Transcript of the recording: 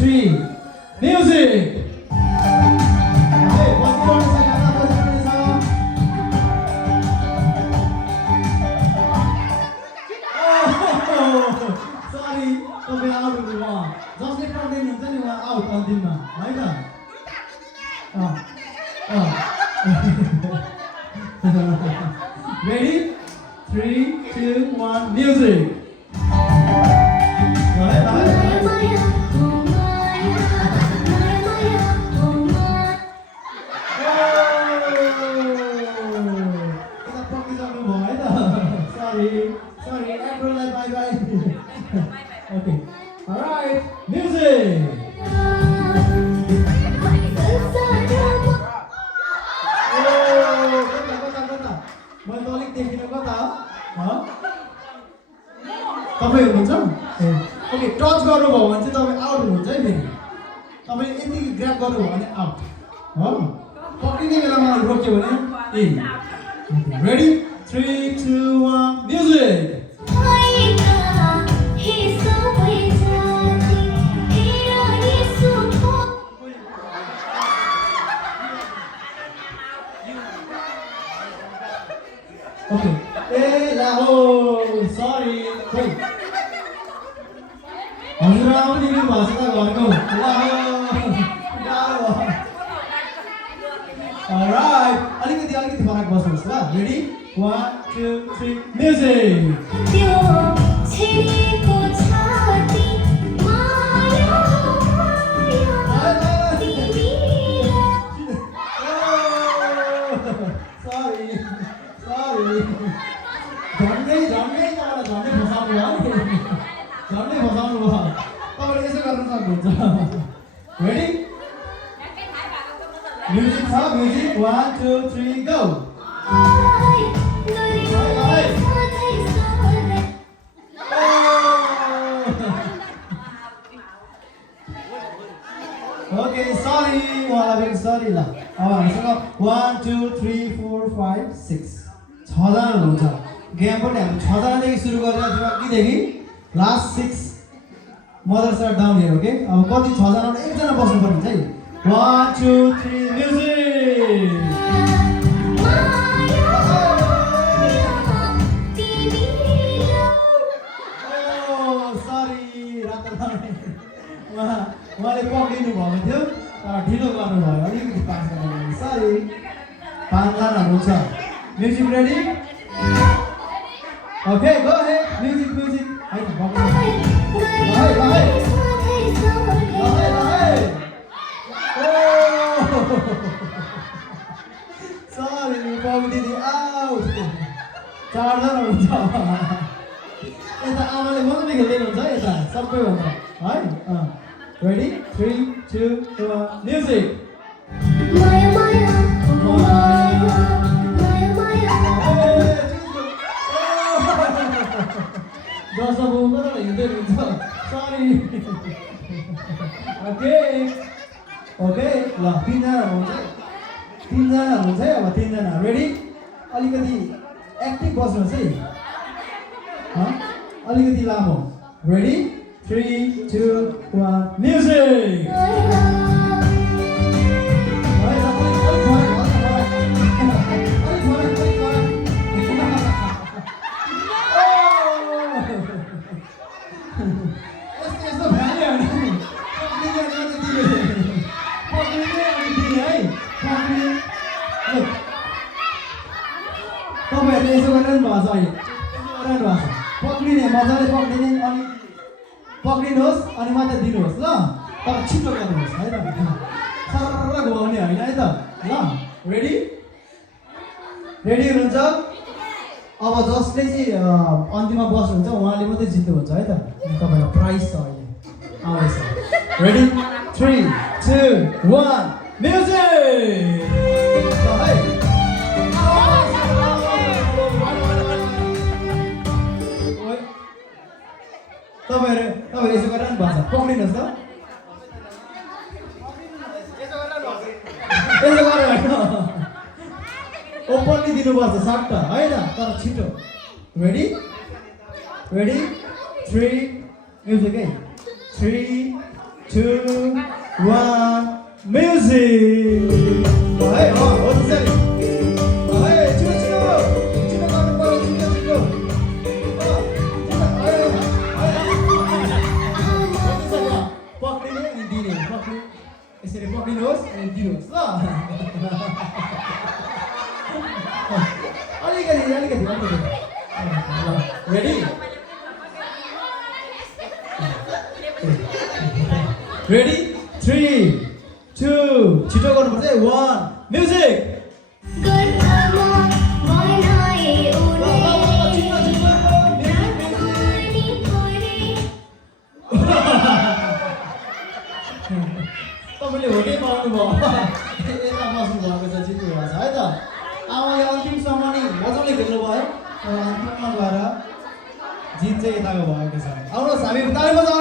three, music! Sorry, तपाईँ out हुनुभयो जसले पढ्दैन हुन्छ नि उहाँ आउट अन्तिममा है त Ready? 3, 2, 1, music! Sorry, April, bye-bye. Okay, alright, music! मैले त अलिक देखिनु कता तपाईँ हुनुहुन्छ ओके टच गर्नुभयो भने चाहिँ तपाईँ आउट हुनुहुन्छ है फेरि तपाईँले यति ग्र्याब गर्नुभयो भने आउट हो पक्रिने बेलामा रोक्यो भने ए ready 3, 2, 1 music Okay. Hey, Laho. Sorry. Hey. हजुर आउने नि भाषा त घरको Laho. Alright. अलिकति फरक बस्नुहोस् ल. Ready? 1, 2, 3, music. झन्डै फसाउनु भयो तपाईँले यसो गर्न सक्नुहुन्छ रेडी म्युजिक छ म्युजिक 1, 2, 3 गो ओके सरी उहाँलाई पनि सरी ल अब हामीसँग 1, 2, 3, 4, 5, 6 6जना हुनुहुन्छ गेम पनि हामी 6जनादेखि सुरु गरेर अघिदेखि last 6 mothers are down here okay अब कति 6जना एकजना बस्नुपर्ने हुन्छ है 1, 2, 3 म्युजिक सरी उहाँले पक्रिनु भएको थियो तर ढिलो गर्नुभयो अलिकति पास गर्नु सरी 5जना हुन्छ music ready Okay, go ahead. Music. Hey, Sorry, Bobby did it out. चारजना हुन्छ यता आमाले मात्रै खेल्दैन हुन्छ यता सबैभन्दा है रेडी 3, 2, 1 म्युजिक दर्शक मात्र हिँड्दै हुन्छ सरी ओके ल 3जना हुन्छ है अब 3जना रेडी अलिकति एक्टिभ बस्नुहोस् है अलिकति लामो रेडी 3, 2, 1 म्युजिक तपाईँहरूले यसो गरिरहनु भएको छ अहिले पक्रिने मजाले पक्रिने अनि पक्रिनुहोस् अनि मात्र दिनुहोस् ल तर छिटो गर्नुहोस् है त सरर घुमाउने होइन है त ल रेडी हुनुहुन्छ अब जसले चाहिँ अन्तिममा बस्नुहुन्छ उहाँले मात्रै जित्नुहुन्छ है त तपाईँलाई प्राइज छ अहिले आउँदैछ रेडी 3, 2, 1 म्युजिक तपाईँहरू यसो गरिरहनु भएको छ पक्रिनुहोस् त यसो गरेर ओपनली दिनुपर्छ सट्ट है त तर छिटो रेडी 3 म्युजिक है 3, 2, 1, music! Hey, what's that? Hey, chill, Fuck the name and Dino. Fuck the fuck the nose and Dino. Ready? Ready? 3, 2, छिटो गर्नुपर्छ है 1, म्युजिक तपाईँले होटै पाउनुभयो यता बस्नु भएको छ जित्नु भएको छ है त अब यो अन्तिमसम्म नि मजाले खेल्नु भयो अन्तिममा गएर जित चाहिँ यताको भएको छ आउनुहोस् हामी ताली बजाउँ